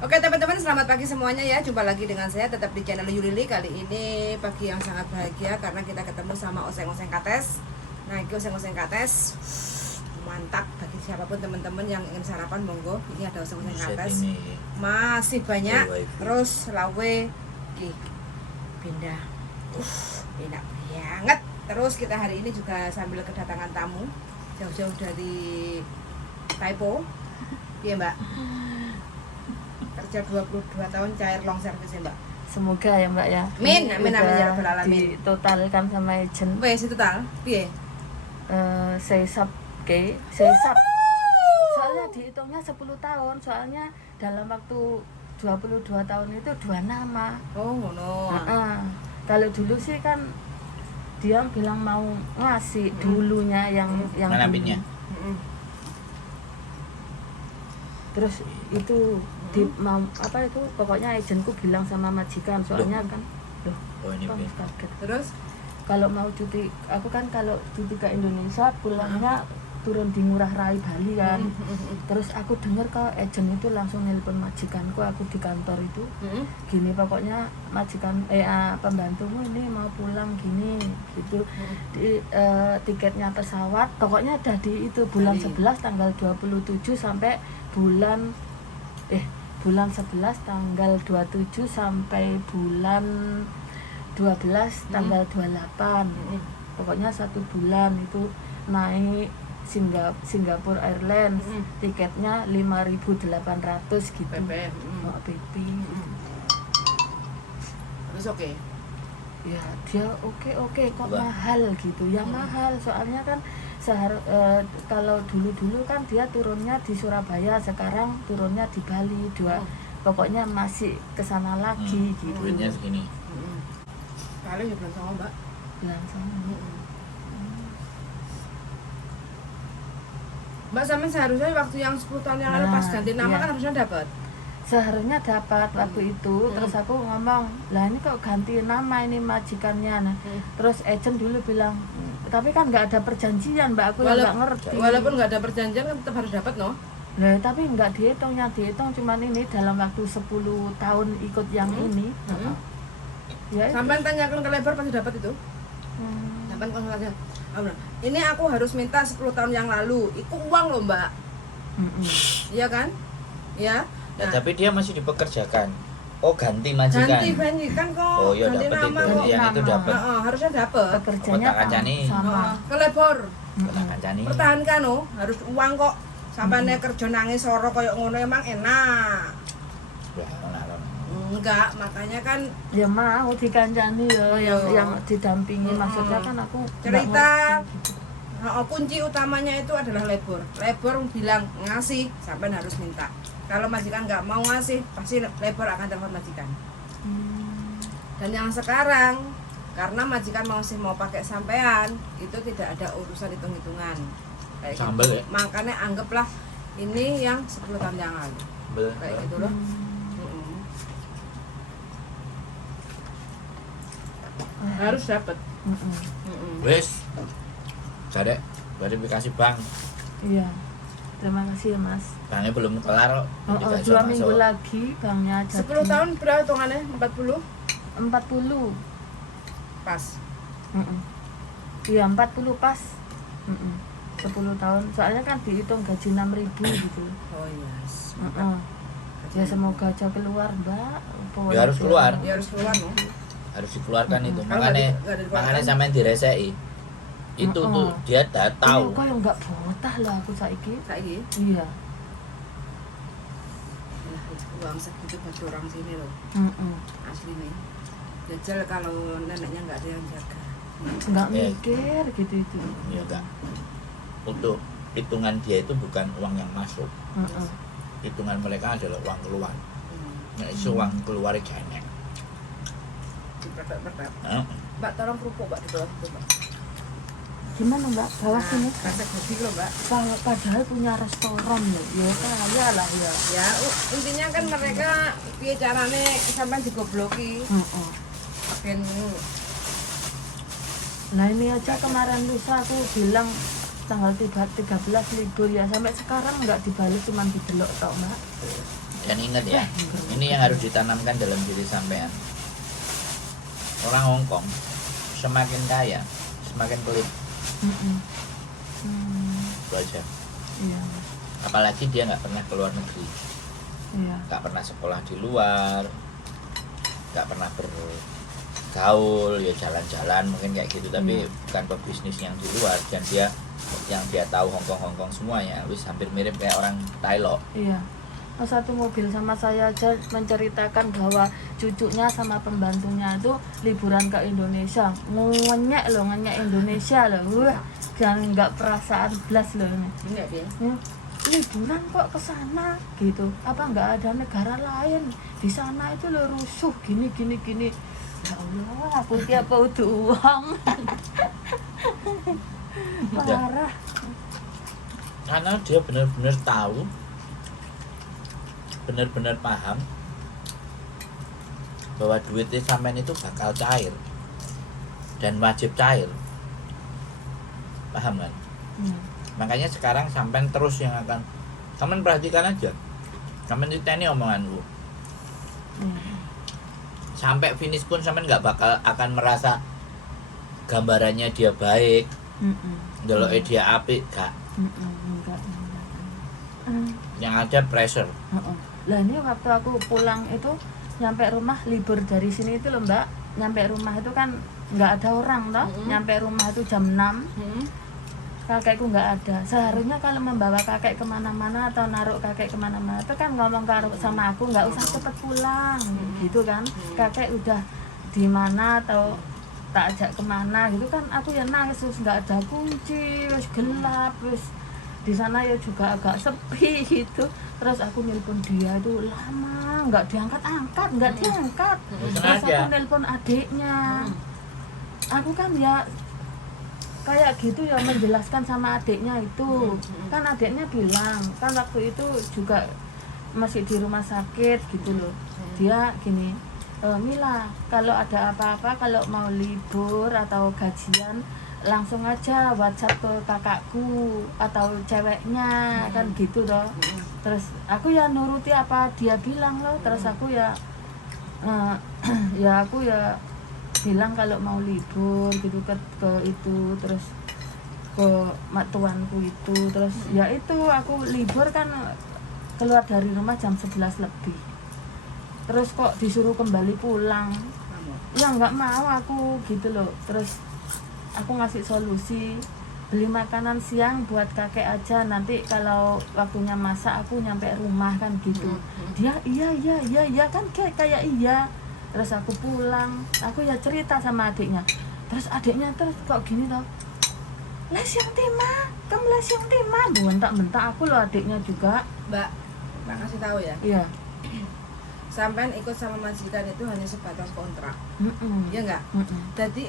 Oke teman-teman, selamat pagi semuanya ya. Jumpa lagi dengan saya tetap di channel Yulili. Kali ini pagi yang sangat bahagia karena kita ketemu sama oseng-oseng kates. Nah, ini oseng-oseng kates mantap bagi siapapun teman-teman yang ingin sarapan, monggo. Ini ada oseng-oseng kates. Masih banyak. Terus lawe ki pindah. Enak banget. Terus kita hari ini juga sambil kedatangan tamu jauh-jauh dari Taipo. Iya, Mbak. Kerja 22 tahun cair long service ya, Mbak. Semoga ya Mbak ya. Amin, amin, amin ya rabbal alamin. Ditotalkan sama agent. Wes itu total, piye? Sesap soalnya dihitungnya 10 tahun, soalnya dalam waktu 22 tahun itu 2 nama. Oh ngono. Kalau dulu sih kan dia bilang mau ngasih dulunya yang mana pinnya? Terus itu mau apa itu pokoknya agentku bilang sama majikan soalnya kan kaget. Terus kalau mau cuti aku kan kalau cuti ke Indonesia pulangnya turun di Ngurah Rai Bali kan. Terus aku dengar kalau agent itu langsung nelpon majikanku, aku di kantor itu gini pokoknya majikan pembantumu ini mau pulang gini gitu. Tiketnya pesawat pokoknya ada di itu bulan 11 tanggal 27 sampai bulan 11 tanggal 27 sampai bulan 12 tanggal 28. Pokoknya 1 bulan itu naik Singapore Airlines. Tiketnya 5.800 gitu. PP. terus oke. Ya dia oke kok mahal gitu. Ya mahal soalnya kan kalau dulu kan dia turunnya di Surabaya, sekarang turunnya di Bali. Pokoknya masih kesana lagi gitu. Duitnya segini. Kali ya belum sama, Mbak. Bilang sama. Mbak sampe seharusnya waktu yang 10 tahun yang lalu pas ganti nama kan harusnya dapat. Seharusnya dapat waktu itu. Terus aku ngomong, lah ini kok ganti nama ini majikannya. Nah, terus agent dulu bilang, tapi kan nggak ada perjanjian Mbak, aku nggak ngerti. Walaupun nggak ada perjanjian kan tetap harus dapat, no? Nah, tapi nggak dihitung cuman ini dalam waktu 10 tahun ikut yang ini. Ya, sampai tanyakan ke lebar pasti dapat itu. Sampai konsultasi. Ini aku harus minta 10 tahun yang lalu. Itu uang loh, Mbak. Iya kan? Ya. Nah, tapi dia masih dipekerjakan. Oh, ganti majikan. Ganti kan kok. Oh, iya ganti dapat nama itu. kok. Yang itu dapat. Harusnya dapat. Pekerjanya Otak kancani. sama. Ke lebor. Otak kancani. Pertahankan oh, harus uang kok. Sampai nek kerja nangis soro koyo ngono emang enak. Ya, Enggak, makanya kan Ya mau dikancani ya, yang didampingi maksudnya kan aku cerita. Kunci utamanya itu adalah lebor. Lebor bilang ngasih, sampai harus minta. Kalau majikan nggak mau ngasih, pasti lebor akan telepon majikan. Dan yang sekarang, karena majikan masih mau pakai sampean, itu tidak ada urusan hitung-hitungan. Kayak sambel gitu. Ya? Makanya anggaplah ini yang 10 tahun yang lalu. Kayak gitu loh. Harus dapat. Wes. Cari verifikasi bank. Iya. Terima kasih ya Mas. Banknya belum kelar. 2 minggu lagi banknya jadi. 10 tahun berapa hitungannya? 40? 40. Pas. Iya 40 pas. 10 tahun. Soalnya kan dihitung gaji 6.000 gitu. Oh iya. Ya semoga aja keluar Mbak. Ya harus keluar. Ya harus keluar no. Harus dikeluarkan itu. Kalau Makanya sampean direseki. Itu tuh dia tahu. Kok yang enggak botah lah aku saiki. Iya. Uang segitu bagi orang sini loh. Asli nih. Jajal kalau neneknya nggak ada yang jaga. Nggak mikir gitu itu. Ya enggak. Untuk hitungan dia itu bukan uang yang masuk. Hitungan mereka adalah uang keluar. Nah, itu uang keluar banyak. Mbak tolong kerupuk Mbak di bawah itu Mbak. Gimana Mbak? Bawah sini. Resep hobi loh Mbak. Padahal punya restoran loh. Ya kaya lah ya. Ya intinya kan mereka piye carane sampai digobloki. Ben Nah ini aja kemarin lusa aku bilang tanggal 13 libur ya, sampai sekarang nggak dibalik, cuma didelok tok Mbak. Dan ingat ya, ini yang harus ditanamkan dalam diri sampean. Orang Hong Kong semakin kaya, semakin pelit. Itu aja. Iya. Apalagi dia nggak pernah keluar negeri, Iya. nggak pernah sekolah di luar, nggak pernah bergaul, ya jalan-jalan mungkin kayak gitu, tapi bukan pebisnis yang di luar. Dan dia yang dia tahu Hongkong semuanya, wis hampir mirip kayak orang Thailand. Iya. Satu mobil sama saya aja menceritakan bahwa cucunya sama pembantunya itu liburan ke Indonesia, ngenyek Indonesia loh, wah, jangan nggak perasaan belas loh ini. Enggak dia. Ya, liburan kok ke sana gitu, apa nggak ada negara lain di sana itu lo rusuh gini. Ya Allah, aku tiap butuh uang. Parah. Karena dia benar-benar tahu, benar-benar paham bahwa duitnya sampean itu bakal cair dan wajib cair, paham kan? Makanya sekarang sampean terus yang akan sampean perhatikan aja, sampean ini omonganku, sampai finish pun sampean nggak bakal akan merasa gambarannya dia baik, deloknya dia apik, gak. Enggak. Yang ada pressure. Lah ini waktu aku pulang itu nyampe rumah libur dari sini itu loh Mbak, nyampe rumah itu kan nggak ada orang toh, nyampe rumah itu jam 6, kakekku nggak ada. Seharusnya kalau membawa kakek kemana-mana atau naruh kakek kemana-mana itu kan ngomong sama aku nggak usah cepet pulang gitu kan, kakek udah di mana atau tak ajak kemana gitu kan. Aku ya nangis, terus nggak ada kunci, wis gelap, wis di sana ya juga agak sepi gitu. Terus aku nelpon dia itu lama nggak diangkat. Terus aku nelpon adiknya, aku kan ya kayak gitu ya menjelaskan sama adiknya itu. Kan adiknya bilang kan waktu itu juga masih di rumah sakit gitu loh, dia gini, Mila kalau ada apa-apa, kalau mau libur atau gajian langsung aja WhatsApp ke kakakku atau ceweknya, kan gitu loh. Terus aku ya nuruti apa dia bilang loh. Terus aku ya ya aku ya bilang kalau mau libur gitu ke itu, terus ke tuanku itu. Terus ya itu aku libur kan keluar dari rumah jam 11 lebih. Terus kok disuruh kembali pulang, ya nggak mau aku gitu loh. Terus aku ngasih solusi, beli makanan siang buat kakek aja, nanti kalau waktunya masak aku nyampe rumah kan gitu. Dia iya kan kayak iya. Terus aku pulang, aku ya cerita sama adiknya. Terus adiknya terus kok gini toh, les yang timah, kamu les yang timah, bentak-bentak aku loh adiknya juga. Mbak kasih tahu ya. Iya. Sampean ikut sama majikan itu hanya sebatas kontrak. Iya enggak? Jadi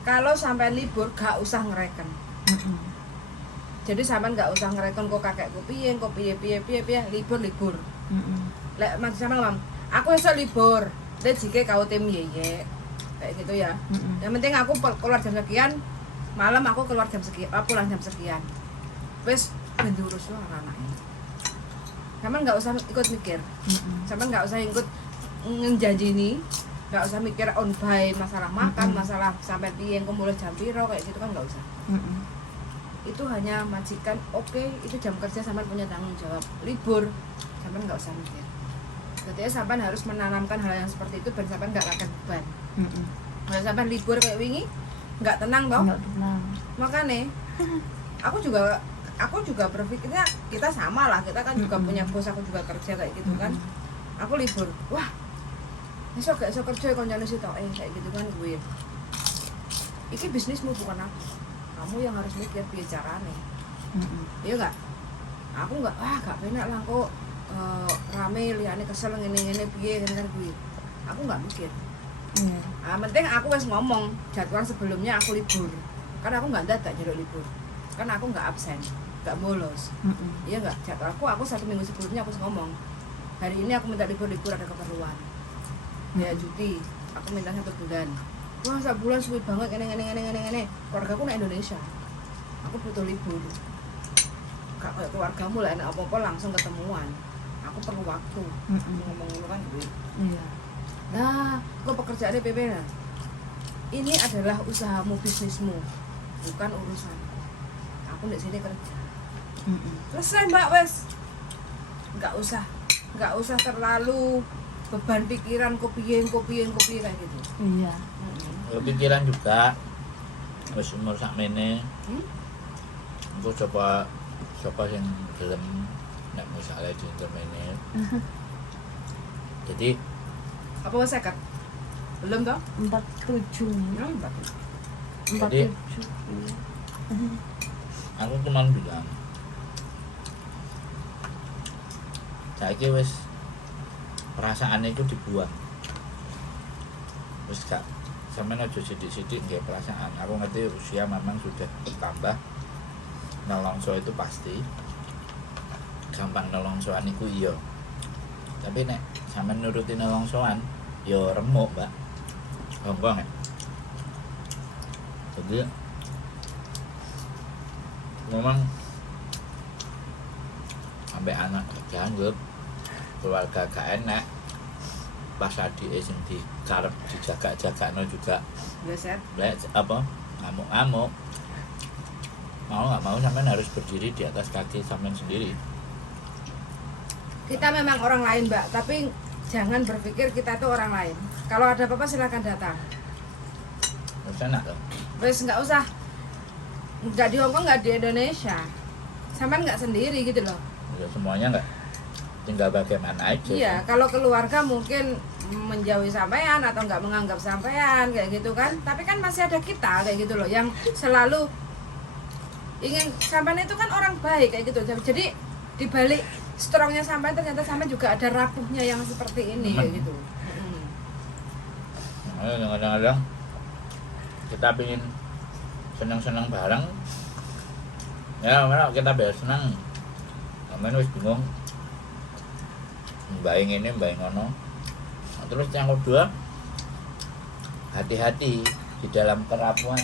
kalau sampai libur gak usah ngereken. Jadi sampean gak usah ngereken kok kakekku piye libur. Lek mas sampean ngomong, aku esok libur. Lek jike kau tim yeye. Kayak gitu ya. Yang penting aku keluar jam sekian, malam aku keluar jam sekian, pulang jam sekian. Wes ben diurus wae anake. Sampean gak usah ikut mikir. Sampean gak usah ikut ngejanjini. Nggak usah mikir on by masalah makan, masalah sampai piye engko mulai jam piro kayak gitu kan nggak usah. Itu hanya majikan, oke, itu jam kerja sampean punya tanggung jawab. Libur sampean nggak usah mikir. Jadi sampean harus menanamkan hal yang seperti itu biar sampean nggak akan beban. Kalau sampean libur kayak wingi nggak tenang toh? Nggak tenang. Makanya aku juga berpikirnya kita sama lah, kita kan juga punya bos, aku juga kerja kayak gitu kan. Aku libur, wah esok kerja koncone situ kayak gitu kan gue. Iki bisnismu bukan aku. Kamu yang harus mikir piye carane. Iya enggak? Aku enggak, gak penak lah kok rame liyane kesel ngene-ngene piye kan gue. Aku enggak mikir. Penting aku wis ngomong jadwal sebelumnya aku libur. Karena aku enggak dadak nyeluk libur. Karena aku enggak absen, enggak bolos. Iya enggak? Jadwalku 1 minggu sebelumnya aku ngomong. Hari ini aku minta libur ada keperluan. Ya cuti, aku minta 1 bulan. Wah, 1 bulan suwi banget ngene. Keluargaku di Indonesia. Aku butuh libur. Gak kayak keluargamu lah, enak apa-apa langsung ketemuan. aku perlu waktu. Ngomong-ngomong kan duit. Iya. Nah, kok pekerjaannya PP lah. Ini adalah usahamu, bisnismu, bukan urusanku. Aku di sini kerja. Selesai Mbak, wes. Nggak usah terlalu beban pikiran kopiin kayak gitu. Iya. Pikiran juga wis umur sakmene. Engko coba yang gelem nek misale di intermene. Jadi Apa wes sekat? Belum toh? 47. Jadi- 47. Iya. aku cuma bilang saiki wis perasaan itu dibuang. Wis gak sampeyan aja sithik-sithik nggih perasaan. Aku ngerti usia memang sudah bertambah. Nelongso itu pasti. Gampang nelongsoan iku iya. Tapi nek sampeyan nuruti nelongsoan ya remuk, Mbak. Gampang ya. Jadi memang sampai anak dianggap keluarga gak enak pas adike sing dikarep dijaga-jagakno juga Biasa. apa ngamuk-ngamuk mau nggak mau sampean harus berdiri di atas kaki sampean sendiri. Kita memang orang lain, Mbak, tapi jangan berpikir kita itu orang lain. Kalau ada apa-apa silakan datang. Terus enak loh. Wes nggak usah. Nggak di Hongkong, nggak di Indonesia. Sampean nggak sendiri gitu loh. Ya, semuanya nggak tinggal bagaimana aja. Iya, kalau keluarga mungkin menjauhi sampean atau nggak menganggap sampean kayak gitu kan. Tapi kan masih ada kita kayak gitu loh yang selalu ingin sampean itu kan orang baik kayak gitu. Jadi di balik strongnya sampean ternyata sampean juga ada rapuhnya yang seperti ini kayak gitu. Nah, kadang-kadang kita pingin senang-senang bareng. Ya, mana kita biar senang. Sampeyan wis bingung. Mbak ini, mbak ngono. Nah, terus yang kedua, hati-hati di dalam kerapuan.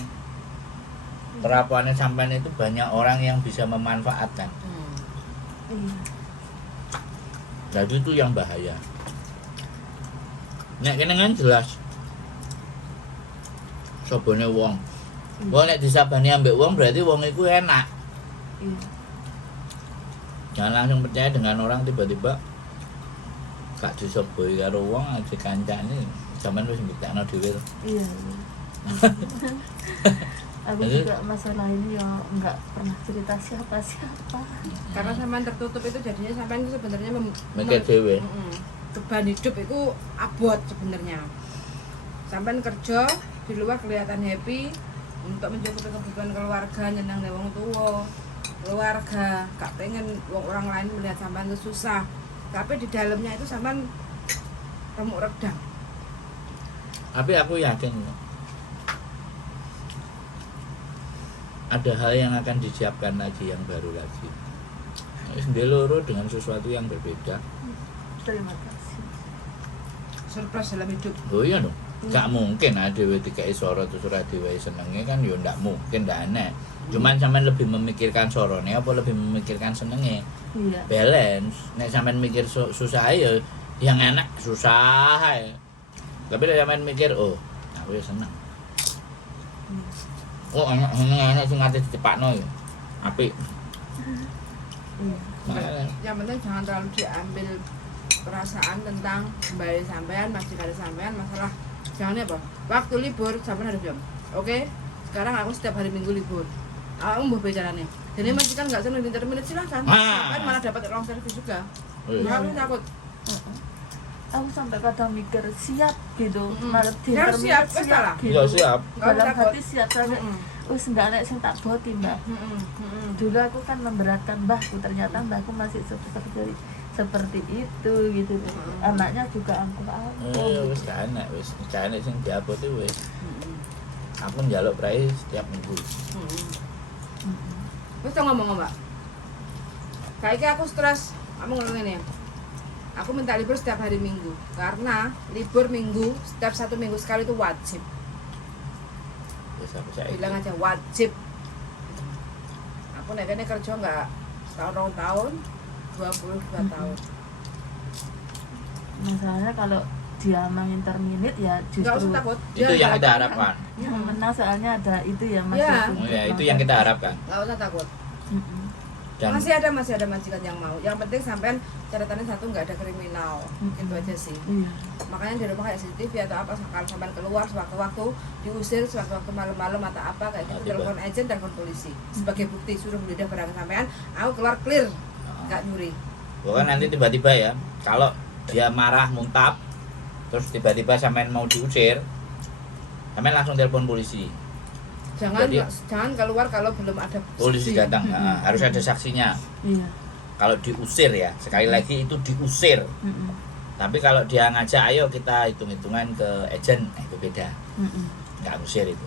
Kerapuannya sampean itu banyak orang yang bisa memanfaatkan. Iya. Jadi itu yang bahaya. Nek kene kan jelas. Sobone wong. Wong nek disabani ambek wong berarti wong iku enak. Iya. Jangan langsung percaya dengan orang tiba-tiba gak disoboi karo wong aja kancane zaman wis mbuktekno dhewe. Iya. Aku Jadi- juga masalah ini ya nggak pernah cerita siapa-siapa. Karena sampean tertutup itu jadinya sampean itu sebenarnya Mikir dhewe. beban hidup itu abot sebenarnya. Sampean kerja di luar kelihatan happy untuk mencukupi kebutuhan keluarga, nyenang wong tua, keluarga, gak pengen orang lain melihat sampean itu susah. Tapi di dalamnya itu sampean remuk redang. Tapi aku yakin ada hal yang akan disiapkan lagi yang baru lagi. Wis loro dengan sesuatu yang berbeda. Terima kasih. Surprise dalam hidup. Oh iya dong. Gak mungkin ada dhewe dikai soro terus ora dhewe senenge kan yo ndak mungkin, ndak aneh. Cuman sampean lebih memikirkan sorone apa lebih memikirkan senenge? Iya. Balance. Nek sampean mikir susah ya yang enak susah ae. Tapi nek sampean mikir oh, aku ya seneng. Oh, enak sing ngate dicepakno ya. Apik. Iya. Makanya Yang penting jangan terlalu diambil perasaan tentang kembali sampean, majikan sampean, masalah jangan apa? Waktu libur sampean harus jam. Oke? Sekarang aku setiap hari Minggu libur. Aku mau bicaranya. Jadi majikan nggak senang di intermittent silahkan. Ah. Sampean malah dapat long service juga. oh, iya. Nggak usah takut. Aku sampai kadang mikir siap gitu, Mm-mm. malah di Ya, intermittent siap, wes lah. gitu. Iya siap. Nggak usah Dalam takut. hati siap sampai wis nggak ada sing tak boti, Mbak. Dulu aku kan memberatkan mbahku, ternyata mbahku masih seperti itu gitu. Anaknya juga angkuh-angkuh. Wis gak enak, wis gak enak sing diabote wis. Aku njaluk prai setiap minggu. Terus tuh ngomong Mbak. Kayaknya aku stres. Kamu ngomong ini ya. Aku minta libur setiap hari Minggu karena libur Minggu setiap 1 minggu sekali itu wajib. Wis aku saiki. Bilang aja wajib. Aku nek kene kerja enggak setahun 2 tahun, 22 tahun. Masalahnya kalau dia main terminate ya Nggak justru usah takut. Itu yang kita harapkan. yang menang, soalnya ada itu ya Mas. Iya. Ya, itu yang kita harapkan. Nggak usah takut. Mm-mm. Dan Masih ada majikan yang mau. Yang penting sampean catatannya satu nggak ada kriminal. Itu aja sih. Iya. Makanya di rumah kayak CCTV atau apa kalau sampean keluar sewaktu-waktu diusir sewaktu-waktu malam-malam atau apa kayak gitu, Tiba. telepon agent, telepon polisi sebagai bukti suruh menggeledah barang sampean, aku keluar clear, nggak nyuri. bahkan nanti tiba-tiba ya, kalau dia marah muntap, terus tiba-tiba sampean mau diusir, sampean langsung telepon polisi. Jangan keluar kalau belum ada Polisi saksi. datang, harus ada saksinya. Iya. Kalau diusir ya, sekali lagi itu diusir. Mm-mm. Tapi kalau dia ngajak, ayo kita hitung-hitungan ke agent, itu beda. Mm-mm. Nggak usir itu.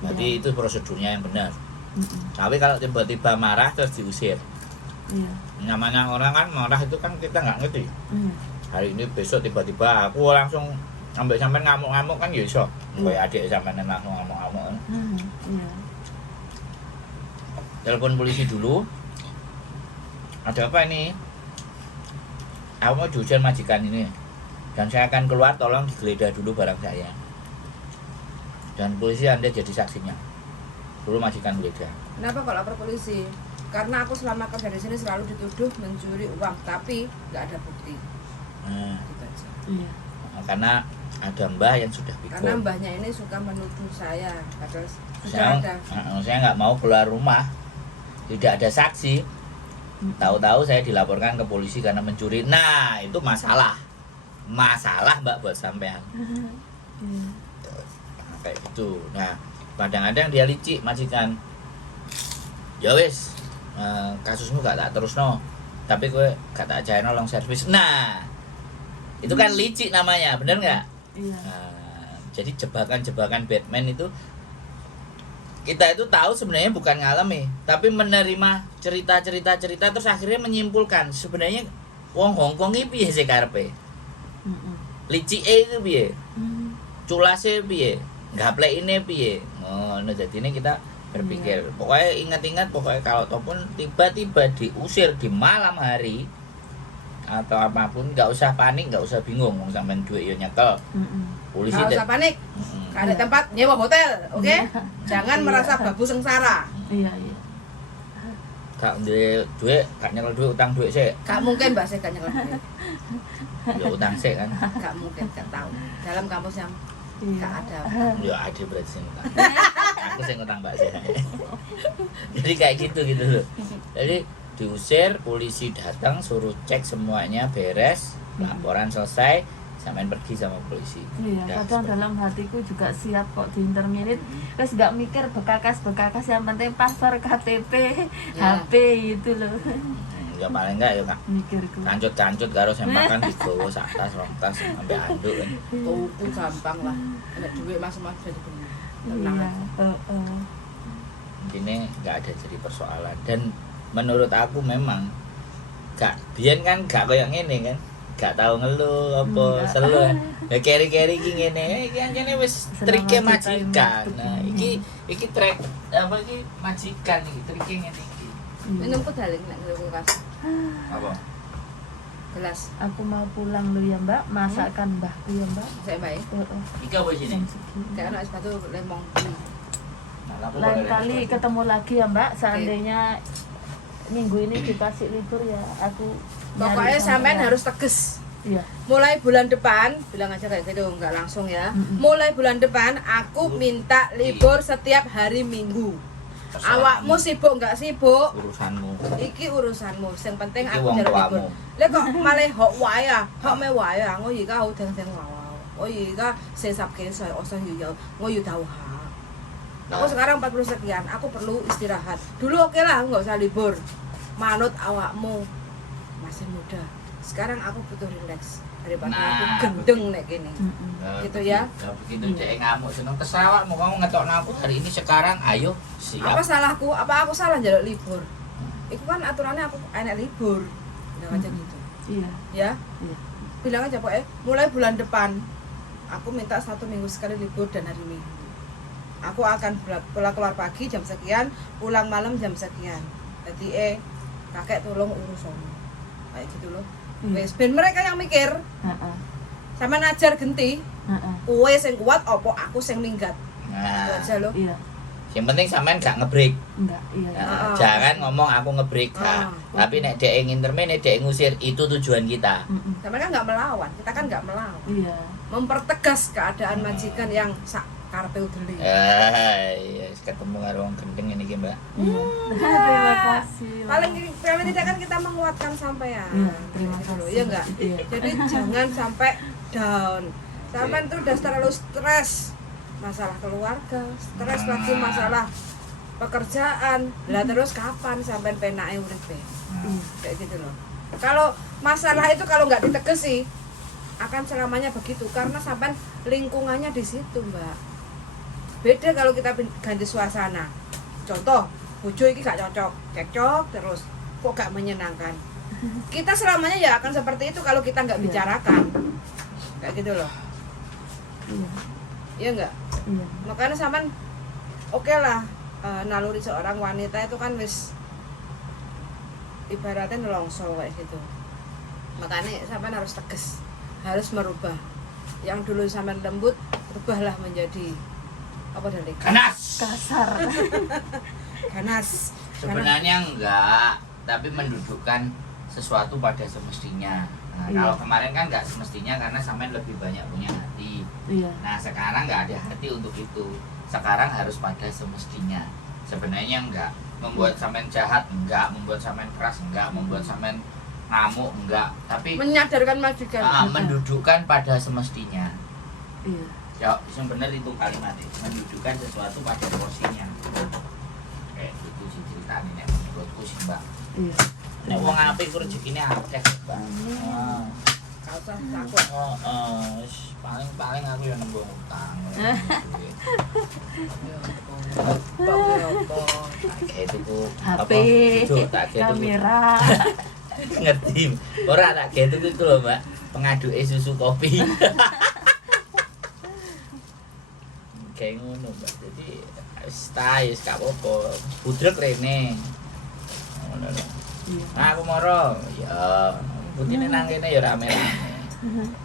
Berarti Iya. itu prosedurnya yang benar. Mm-mm. Tapi kalau tiba-tiba marah terus diusir, Iya. namanya orang kan marah itu kan kita nggak ngerti. Iya. Hari ini besok tiba-tiba aku langsung sampai sampai ngamuk-ngamuk kan ya iso. Kayak adik sampai langsung ngamuk-ngamuk. Iya. Telepon polisi dulu. Ada apa ini? Aku mau diusir majikan ini. Dan saya akan keluar, tolong digeledah dulu barang saya. Dan polisi Anda jadi saksinya. Dulu majikan geledah. Kenapa kalau lapor polisi? Karena aku selama kerja di sini selalu dituduh mencuri uang, tapi nggak ada bukti. Nah, Gitu aja. Iya. karena ada mbah yang sudah Karena pikun. mbahnya ini suka menuduh saya, padahal sudah Saya, ada. saya nggak mau keluar rumah, tidak ada saksi. Tahu-tahu saya dilaporkan ke polisi karena mencuri. Nah, itu masalah. Masalah Mbak buat sampean. Iya. Nah, kayak gitu. Nah, kadang-kadang dia licik majikan. Ya wis, kasusmu gak tak terus no. Tapi gue gak tak ajain long service. Nah, itu kan licik namanya, bener nggak? Iya. Nah, jadi jebakan-jebakan Batman itu kita itu tahu sebenarnya bukan ngalami, tapi menerima cerita-cerita terus akhirnya menyimpulkan sebenarnya wong Hongkong iki piye sih karepe? Mm-mm. Licike itu piye? Mm. Culase piye? Gaplekine piye? Ngono jadine kita berpikir. Pokoknya ingat-ingat pokoknya kalau ataupun tiba-tiba diusir di malam hari atau apapun nggak usah panik, nggak usah bingung, wong sampean duit yo nyekel. Mm-mm. Polisi Nggak usah panik, nggak ada tempat nyewa hotel, oke? Jangan Iya. merasa babu sengsara. Iya, iya. gak duwe duit, gak nyekel duit, utang duit sih. Gak mungkin mbak saya gak nyekel duit. Ya utang sih kan. Gak mungkin, gak tahu. Dalam kampus yang Iya. gak ada. Ya ada berarti sing utang. Aku sing utang Mbak sih. Jadi kayak gitu loh. Jadi diusir, polisi datang suruh cek semuanya beres, laporan selesai, sampean pergi sama polisi. Iya, Ya, kadang seperti- dalam hatiku juga siap kok di interminate. Terus nggak mikir bekas yang penting paspor, KTP, Ya. HP itu loh. Ya paling enggak ya Kak. Mikirku. Kancut-kancut karo sembakan digowo sak tas, rong tas sampai anduk kan. Tuku gampang lah. Ada duit masing-masing jadi benar. Tenang Iya. aja. Intinya nggak ada jadi persoalan, dan menurut aku memang gak biyen kan gak koyo ngene kan, gak tahu ngeluh apa Enggak. selo ya keri-keri iki ngene iki anjene wis Selama trike kita majikan. hidup Nah ini. iki trek apa iki majikan iki trike ngene iki Iya. Minum ku daling nek ngeluh kulkas. apa Gelas. Aku mau pulang dulu ya Mbak, masakan mbahku ya Mbak. Saya baik. iki apa sini Jam segini. Kayak anak sepatu lemong. Lain kali ketemu lagi ya Mbak, seandainya minggu ini dikasih libur ya aku nyari Pokoknya sama sampean ya. harus tegas. Iya. Mulai bulan depan, bilang aja kayak gitu, nggak langsung ya. Mm-mm. Mulai bulan depan aku minta libur setiap hari Minggu. Awakmu sibuk nggak sibuk? urusanmu Iki urusanmu. Yang penting Iki aku wong jalur libur. tuamu. Lek kok malah hok wae啊，學咩wae啊？我而家好靜靜話話，我而家40幾歲，我想要有，我要tahu下。Aku sekarang 40 sekian, aku perlu istirahat. Dulu oke lah, aku nggak usah libur. Manut awakmu masih muda. Sekarang aku butuh relax daripada aku Nah, gendeng nek gini. Mm-mm. Gitu ya. begitu dia ngamuk seneng terserah awakmu, kamu ngetokno aku hari ini sekarang ayo Apa siap. salahku? Apa aku salah njaluk libur? Itu kan aturannya aku enak libur. Bilang aja gitu. Iya. Ya. Iya. Bilang aja pokoknya mulai bulan depan aku minta 1 minggu sekali libur dan hari Minggu. Aku akan pulang keluar pagi jam sekian, pulang malam jam sekian. Jadi kakek tolong urus kayak gitu loh. Wis ben mereka yang mikir, Heeh. sampean ajar genti, Heeh. kowe sing kuat apa aku sing minggat. Itu Nah, aja lho. Iya. yang penting sampean gak ngebreak. Enggak, iya. Nah, Ah. jangan ngomong aku ngebreak Ah. tapi nek dhek ngintermen nek dhek ngusir itu tujuan kita. Mm-mm. Sampean kan nggak melawan, kita kan nggak melawan. Iya. Mempertegas keadaan majikan yang sak karepe udeli. Iya, ketemu karo wong gendeng ini iki, Mbak. Iya. Terima kasih. Paling tidak kan kita menguatkan sampean. Iya, terima Gitu loh, kasih. iya enggak? Iya. Jadi jangan sampai down. Sampean tuh udah terlalu stres masalah keluarga, stres lagi masalah pekerjaan. Lah terus kapan sampean penake uripe? Iya. Kayak gitu loh. Kalau masalah itu kalau nggak ditegesi akan selamanya begitu karena sampean lingkungannya di situ, Mbak. Beda kalau kita ganti suasana. Contoh, bojo iki gak cocok, cekcok terus kok gak menyenangkan. Kita selamanya ya akan seperti itu kalau kita nggak Iya. bicarakan. Kayak gitu loh. Iya. Iya enggak? Iya. Makanya sampean oke lah naluri seorang wanita itu kan wis ibaratnya nelongso kayak gitu. Makanya sampean harus tegas, harus merubah. Yang dulu sampean lembut, rubahlah menjadi apa dari Ganas. Kasar. ganas. Sebenarnya enggak, tapi mendudukkan sesuatu pada semestinya. Nah, Iya. kalau kemarin kan enggak semestinya karena sampean lebih banyak punya hati. Iya. Nah, sekarang enggak ada hati untuk itu. Sekarang harus pada semestinya. Sebenarnya enggak membuat sampean jahat, enggak membuat sampean keras, enggak membuat sampean ngamuk, enggak. Tapi Menyadarkan majikan. mendudukkan pada semestinya. Iya. Ya, yang benar itu kalimatnya, mendudukkan sesuatu pada porsinya. Kayak gitu sih ceritanya nek menurutku sih, Mbak. Iya. Nek wong apik ku rezekine akeh, Mbak. Ah. Gak usah takut. Paling aku yang nembung utang. Kayak itu ku HP, kamera. Ngerti. Ora tak kayak itu lho, Mbak. Pengaduke susu kopi. Kayak ngono, Mbak. Jadi wis ta wis gak apa-apa. Budrek rene. Ngono lho. Iya. Nah, aku moro. Ya, butine nang kene ya rame-rame.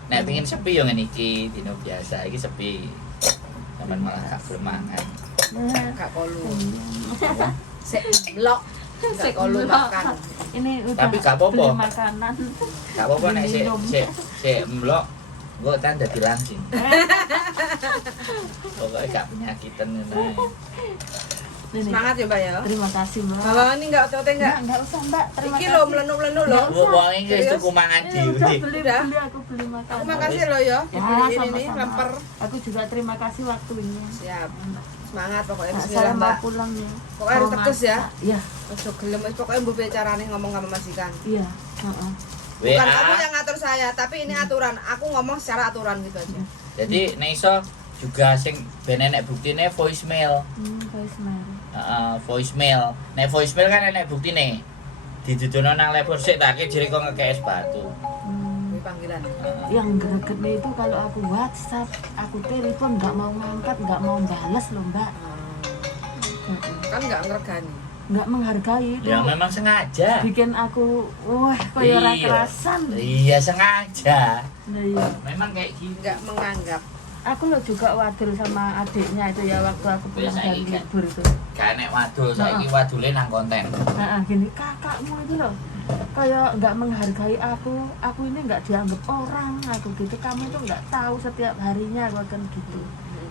Nek pengin sepi yo ngene iki, dino biasa iki sepi. Sampeyan malah gak gelem mangan. Gak kolu. Sik blok. Gak kolu makan. Ini udah Tapi gak apa-apa. beli makanan. Gak apa-apa nek sik Minum. sik mlok. Gue kan dadi langsing. Pokoknya gak penyakitan ngono. Ini. Semangat ya, Mbak ya. Terima kasih, Mbak. Kalau ini enggak otot enggak. Enggak usah, Mbak. Terima Iki kasih. lo melenu-melenu lo. Nggak usah. Wong iki wis tuku mangan Ini udah dhewe. beli, Udah. beli aku beli makanan. Aku makasih lo ya. Ya, Dibeliin ini sama-sama. lemper. Aku juga terima kasih waktunya. Siap. Semangat pokoknya Nah, bismillah, saya mau Mbak. pulang ya. Pokoknya harus Mau tegas ya. masak. Iya, Ojo gelem wis pokoknya mbok carane ngomong sama majikan. iya. Heeh. Bukan kamu WA. yang ngatur saya, tapi ini aturan. Aku ngomong secara aturan gitu aja. Jadi nek iso juga sing ben enek buktine voicemail. Voicemail. Voicemail. Nek voicemail kan enek buktine. Didudono nang lapor sik tak ki jere kok ngekes batu. Ini panggilan. Yang gregetnya itu kalau aku WhatsApp, aku telepon nggak mau ngangkat, nggak mau balas loh, Mbak. Heeh. Kan enggak ngregani. Nggak menghargai itu. Ya memang sengaja. Bikin aku, wah, kayak ora Iya. kerasan. Iya sengaja. Nah, iya. Memang kayak gitu. Enggak menganggap. Aku lo juga wadul sama adiknya itu ya waktu aku pulang Biasa dari ini kan. libur itu. Gak enek wadul, saiki wadule nang konten. Nah, gini kakakmu itu loh kayak nggak menghargai aku ini nggak dianggap orang aku gitu, kamu tuh nggak tahu setiap harinya aku akan gitu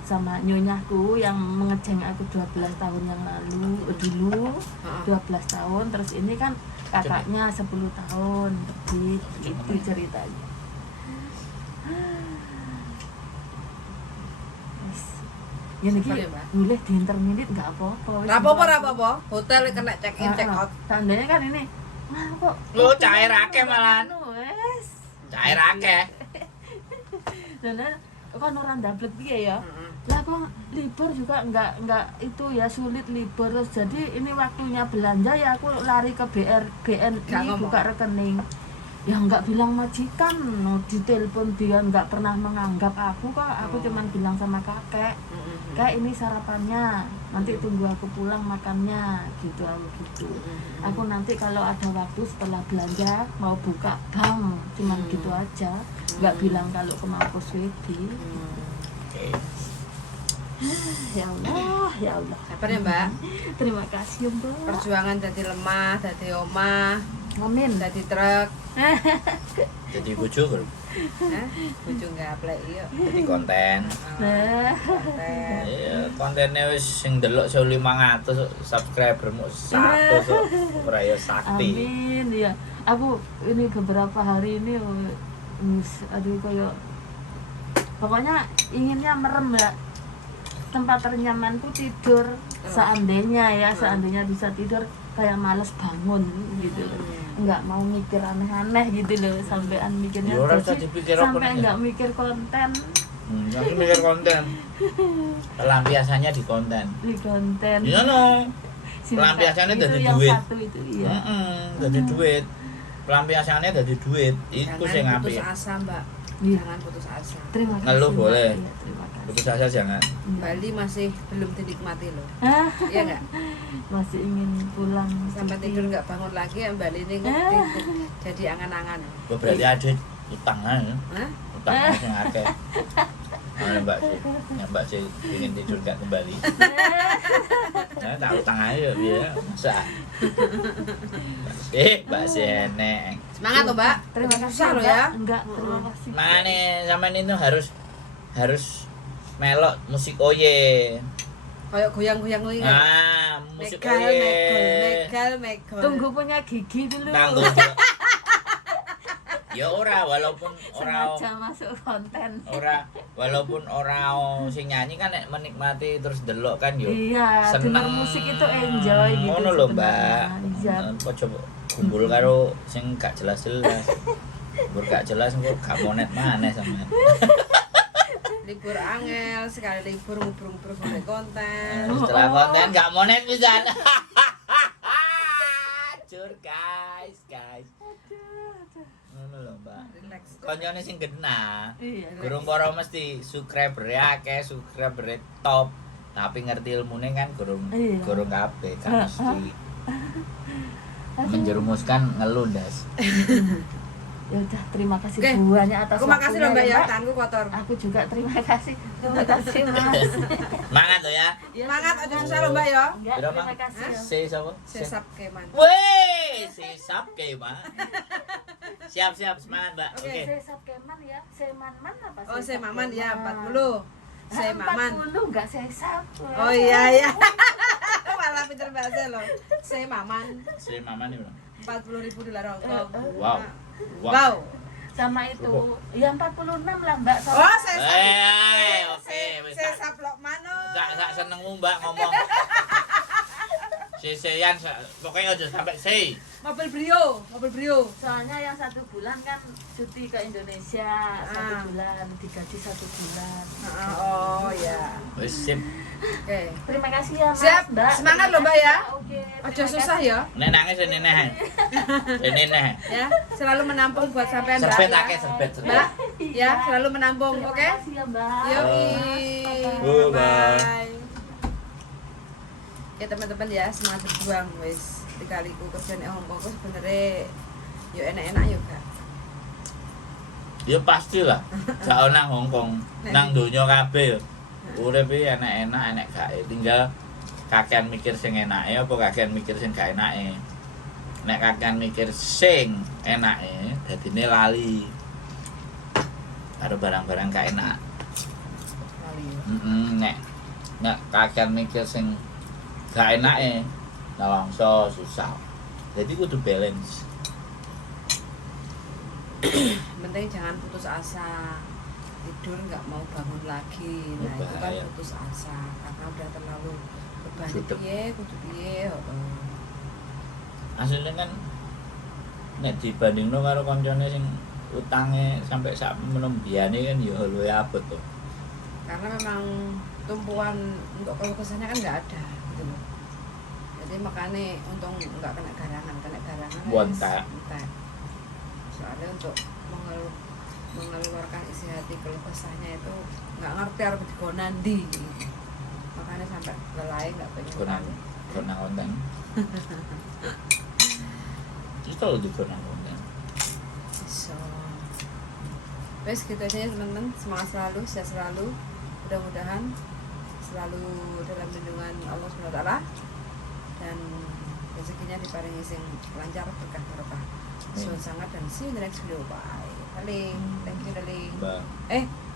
sama nyonyaku yang mengejeng aku 12 tahun yang lalu dulu 12 tahun terus ini kan kakaknya 10 tahun lebih itu ceritanya. Wis. Ya niki Boleh, Mbak. boleh di interminit nggak apa-apa. wis. Rapopo. Hotel kena check in check out. Tandanya kan ini. Nah, kok Lo cair akeh malahan. Wes. Cair akeh. Dan kan orang dablek piye ya? Heeh. Lah kok libur juga enggak itu ya sulit libur terus jadi ini waktunya belanja ya aku lari ke Nggak BNI ngomong. buka rekening. ya nggak bilang majikan, no, di telepon dia nggak pernah menganggap aku kok. Aku cuman bilang sama kakek, Kak ini sarapannya, nanti tunggu aku pulang makannya, gitu aku gitu. Aku nanti kalau ada waktu setelah belanja mau buka bank, cuman gitu aja, nggak bilang kalau ke Mampus Wedi. Oke. Ya Allah, ya Allah. Sabar ya Mbak. Terima kasih Mbak. Perjuangan dari lemah, dari omah, Amin. dari truk. Jadi bojo lho, Hah? Bojo nggak plek yuk. jadi konten. Nah, Konten. Iya, kontennya wis sing delok 500 subscribermu 100 kok. Ora ya sakti. amin ya. Aku ini beberapa hari ini aduh kayak pokoknya inginnya merem ya. Tempat ternyamanku tidur seandainya bisa tidur kayak males bangun gitu. Nggak mau mikir aneh-aneh gitu loh, sampean mikirnya Ya, ora jadi usah dipikir apa sampai nih. nggak mikir konten Aku mikir konten. Pelampiasannya di konten. di konten. Iya no. Si Pelampiasannya itu dari yang duit. satu itu iya. Dari duit. Pelampiasannya dari duit. Itu sing Jangan putus apik. asa Mbak. Iya. Jangan putus asa. Terima kasih. Ngeluh Mbak. boleh. Iya, terima kasih. Putus asa jangan. Bali masih belum dinikmati loh. Ah, Iya nggak? masih ingin pulang Sampai cuti. tidur nggak bangun lagi, yang Bali ini ngerti jadi angan-angan. Kok berarti ada utang aja. Hah? Utang sing akeh. Mbak sih, ya Mbak sih ingin tidur gak kembali. Nah, tak utang aja ya, masa. Mbak sih enek. Semangat loh Mbak. Terima kasih Susah loh Mbak. ya. Enggak, terima kasih. Makanya zaman itu harus melok musik oye. Kayak goyang-goyang lagi. Ah, musik Megal, oye. megal. Tunggu punya gigi dulu. Tangguh. Ya ora, walaupun ora Sengaja masuk konten. walaupun ora sing nyanyi kan nek menikmati terus delok kan yo. Iya, dengar musik itu enjoy gitu. Ngono lho, Mbak. Iya. Kok coba kumpul karo sing gak jelas-jelas. Kumpul gak jelas kok gak monet maneh sampean. Libur angel, sekali libur ngubrung-ngubrung oleh konten. Setelah konten gak monet pisan. Cur guys. Ngono lho, Mbak. Relax. Koncone sing genah. Iya. Gurung para mesti subscriber akeh, subscriber top. Tapi ngerti ilmune kan gurung Iya. kabeh kan mesti. Menjerumuskan ngeluh das. Ya udah, terima kasih Oke. banyak atas Aku makasih loh Mbak waktunya, ya, tanganku kotor. Aku juga terima kasih. Terima kasih Mas. Semangat lo ya. Semangat aja susah loh Mbak ya. Enggak, Kira, terima Mak? kasih. ya. Si sapa? Sesap keman. Weh, sisap kayak Mbak. Siap semangat, Mbak. Oke. Oke. Saya Sabkeman ya, saya Manman apa Oh, saya Sabkeman? Maman ya, 40. Saya Maman. 40 enggak saya Sab. Oh iya. Malah pinter bahasa loh. Saya Maman. Si Mama nih, Bang. 40.000 dolar Hongkong. Wow. Wow. Sama itu. Ya 46 lah Mbak. Sama. Oh, saya Oke, wis Saya tak saplok mano. tak senengmu Mbak ngomong. Sesean pokoknya aja sampai sei. Mobil Brio. Soalnya yang 1 bulan kan cuti ke Indonesia, 1 bulan digaji 1 bulan. Oh ya. Wis sip. Oke. Terima kasih ya Mas. Siap. Mbak. Semangat Terima loh, Mbak, kasih, ya. Oke. Ojo terima susah kasih. ya. Nek nangis neneh. Neneh. Ya, selalu menampung buat sampean Mbak. Serbet ya. akeh serbet. Mbak, ya selalu menampung, Terima oke? kasih ya Mbak. Yoi. Bye-bye. Bye. Ya teman-teman ya, semangat berjuang wis. Dikaliku kerjaan Hongkong ku sebenarnya yo enak-enak yo Kak. Ya pastilah. Gak nang Hongkong, nang donya kabeh. Urip iki enak-enak, enak gak. Tinggal kakean mikir sing enake apa kakean mikir sing gak enake. Nek kakean mikir sing enake, dadine lali. Karo barang-barang gak enak. Kali. Nek kakean mikir sing gak enake, nelongso susah. Jadi kudu balance. Penting jangan putus asa. Tidur nggak mau bangun lagi. Nah, itu kan Bahaya. putus asa karena udah terlalu beban Sudah. kudu piye. Aslinya kan nek dibandingno karo koncone sing utange sampai sak menem biyane kan ya luwih abot to. Karena memang tumpuan untuk kalau kesannya kan nggak ada gitu loh. Jadi makanya untung nggak kena garangan Bontek. entek. soalnya untuk mengeluarkan isi hati keluh kesahnya itu nggak ngerti harus digonandi, makanya sampai lelai nggak pengen Konang tahu. konang konten. Itu loh di konang konten. So, wes gitu aja ya teman-teman, semangat selalu, sehat selalu, mudah-mudahan selalu dalam lindungan Allah SWT dan rezekinya diparingi sing lancar berkah barokah. Suwun sangat dan see you in the next video. Bye. Darling, thank you darling. Mbak.